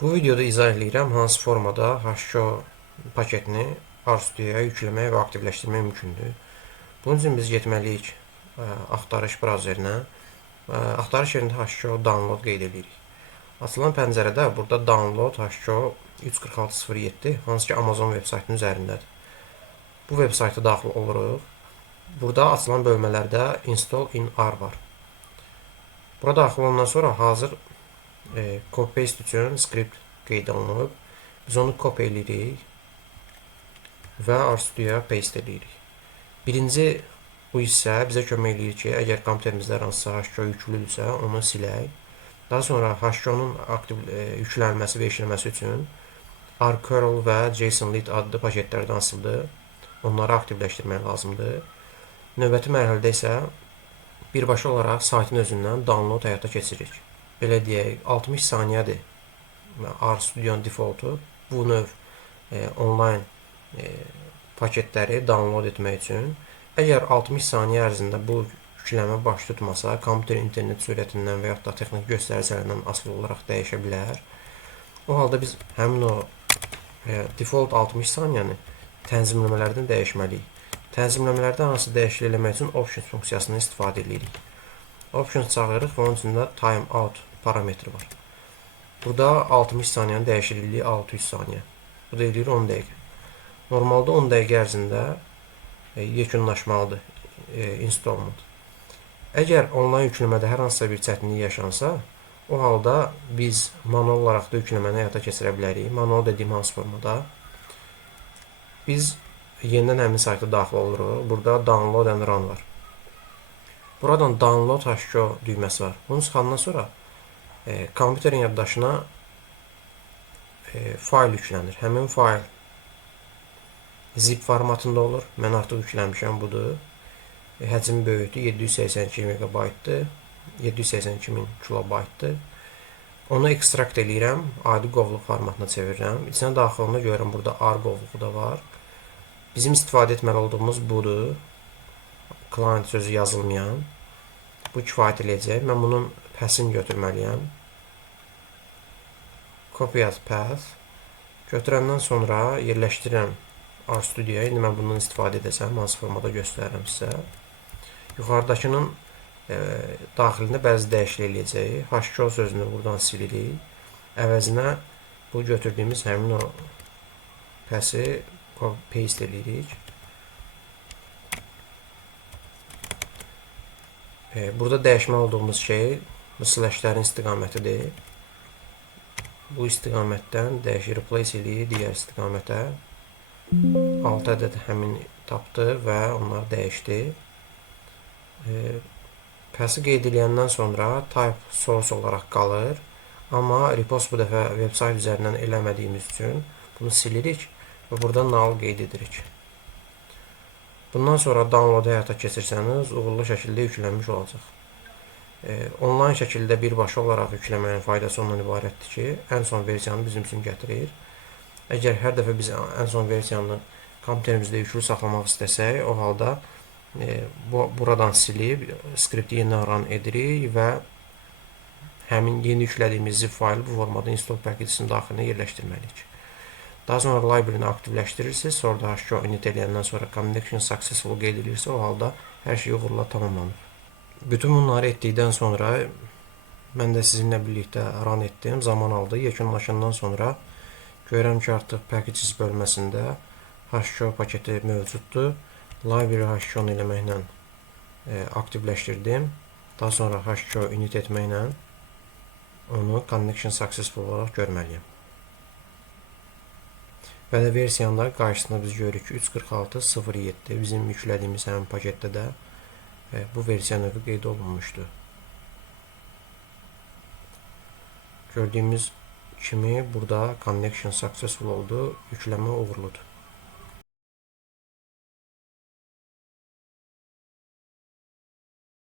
Bu videoda izah edirəm hansı formada HTML paketini RStudio-ya yükləmək və aktivləşdirmək mümkündür. Bunun üçün biz getməliyik axtarış brauzerinə. Axtarış yerində HTML download qeyd edirik. Açılan pəncərədə burada download HTML 34607 hansı ki Amazon veb saytının üzərindədir. Bu veb sayta daxil oluruq. Burada açılan bölmələrdə install in R var. Bura daxil olandan sonra hazır copy paste üçün skript qeyd olunub. Biz onu copy edirik və RStudio-ya paste edirik. Birinci bu hissə bizə kömək edir ki, əgər kompüterimizdə hansısa HTML yüklüdürsə, onu silək. Daha sonra HTML-nun yüklənməsi və işləməsi üçün rcurl və JSONlit adlı paketlərdən asılıdır. Onları aktivləşdirmək lazımdır. Növbəti mərhələdə isə birbaşa olaraq saytın özündən download həyata keçiririk. Belə deyək, 60 saniyədir RStudio-nun defaultu. Bu növ onlayn paketləri download etmək üçün. Əgər 60 saniyə ərzində bu yükləmə baş tutmasa, kompüter internet sürətindən və yaxud da texniki göstəricilərdən asılı olaraq dəyişə bilər. O halda biz həmin o default 60 saniyəni tənzimləmələrdən dəyişməliyik. Tənzimləmələrdə hansı dəyişiklik eləmək üçün options funksiyasını istifadə edirik. Options çağırırıq və onun içində timeout parametri var. Burada 60 saniyənin dəyişikliyi 600 saniyə. Bu da eləyir 10 dəqiqə. Normalda 10 dəqiqə ərzində yekunlaşmalıdır installment. Əgər onlayn yükləmədə hər hansısa bir çətinlik yaşansa, o halda biz manual olaraq da yükləməni həyata keçirə bilərik. Manual dediyim hansı formada? Biz yenidən həmin sayta daxil oluruq. Burada download and run var. Buradan download HTML düyməsi var. Bunu çıxandan sonra kompüterin yaddaşına fayl yüklənir. Həmin fayl zip formatında olur. Mən artıq yükləmişəm, budur. Həcmi böyükdür, 782 MB-dır, 782.000 kilobaytdır. Onu ekstrakt eləyirəm, adi qovluq formatına çevirirəm. İçinə daxil olanda görürəm, burada R qovluğu da var. Bizim istifadə etməli olduğumuz budur. Client sözü yazılmayan. Bu kifayət eləyəcək. Mən bunun path'ini götürməliyəm. Copy as path. Götürəndən sonra yerləşdirirəm RStudio-ya. İndi mən bundan istifadə edəcəm. Hansı formada göstərirəm sizə. Yuxarıdakının daxilində bəzi dəyişiklik eləyəcək. HTML sözünü buradan silirik. Əvəzinə bu götürdüyümüz həmin o path'i paste edirik. Burada dəyişməli olduğumuz şey bu slashlərin istiqamətidir. Bu istiqamətdən dəyişir, replace edirik digər istiqamətə. 6 ədəd həmin tapdı və onlar dəyişdi. Path'i qeyd edəndən sonra type source olaraq qalır. Amma repost bu dəfə veb sayt üzərindən eləmədiyimiz üçün bunu silirik və buradan null qeyd edirik. Bundan sonra download həyata keçirsəniz, uğurlu şəkildə yüklənmiş olacaq. Onlayn şəkildə birbaşa olaraq yükləməyin faydası ondan ibarətdir ki, ən son versiyanı bizim üçün gətirir. Əgər hər dəfə biz ən son versiyanı kompüterimizdə yüklü saxlamaq istəsək, o halda buradan silib, skripti yenidən run edirik və həmin yeni yüklədiyimiz zip faylı bu formada install paketinin daxilinə yerləşdirməliyik. Daha sonra library-ni aktivləşdirirsiniz, sonra da HTML init eləyəndən sonra connection successful qeyd edilirsə, o halda hər şey uğurla tamamlanır. Bütün bunları etdikdən sonra mən də sizinlə birlikdə run etdim, zaman aldı. Yekunlaşandan sonra görürəm ki, artıq packages bölməsində HTML paketi mövcuddur. Library HTML eləməklə aktivləşdirdim. Daha sonra HTML init etməklə onu connection successful olaraq görməliyəm. Və də versiyanda qarşısında biz görürük ki 346.07 bizim yüklədiyimiz həmin paketdə də bu versiya növü qeyd olunmuşdur. Gördüyümüz kimi burada connection successful oldu, yükləmə uğurludur.